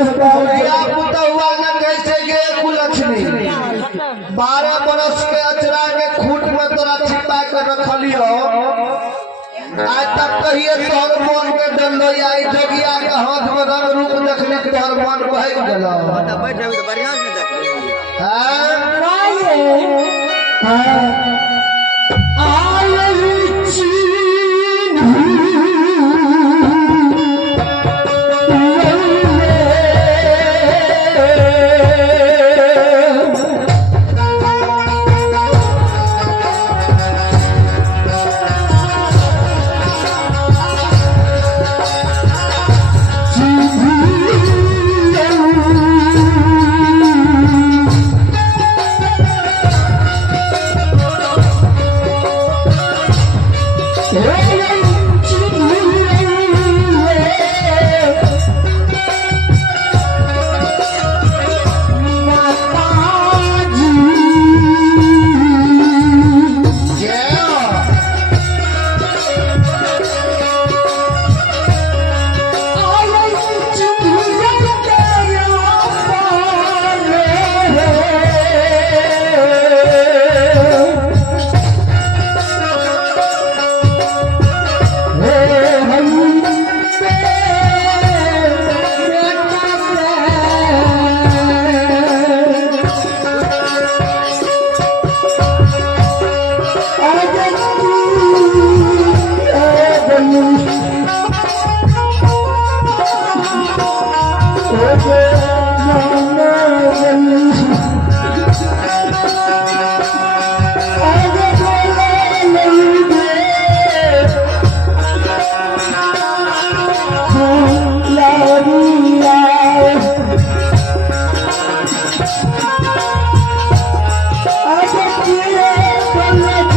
हुआ न कैसे गे कुलक्ष्मी 12 बरस के अचरा के खूट में तोरा छिपा कर रखलियो आज तक कहिए तोहर मन के डंडो आई जोगिया के हाथ में रंग रूप देखने के तोहर मन बह गेलो बैठ तो बढ़िया से देख हां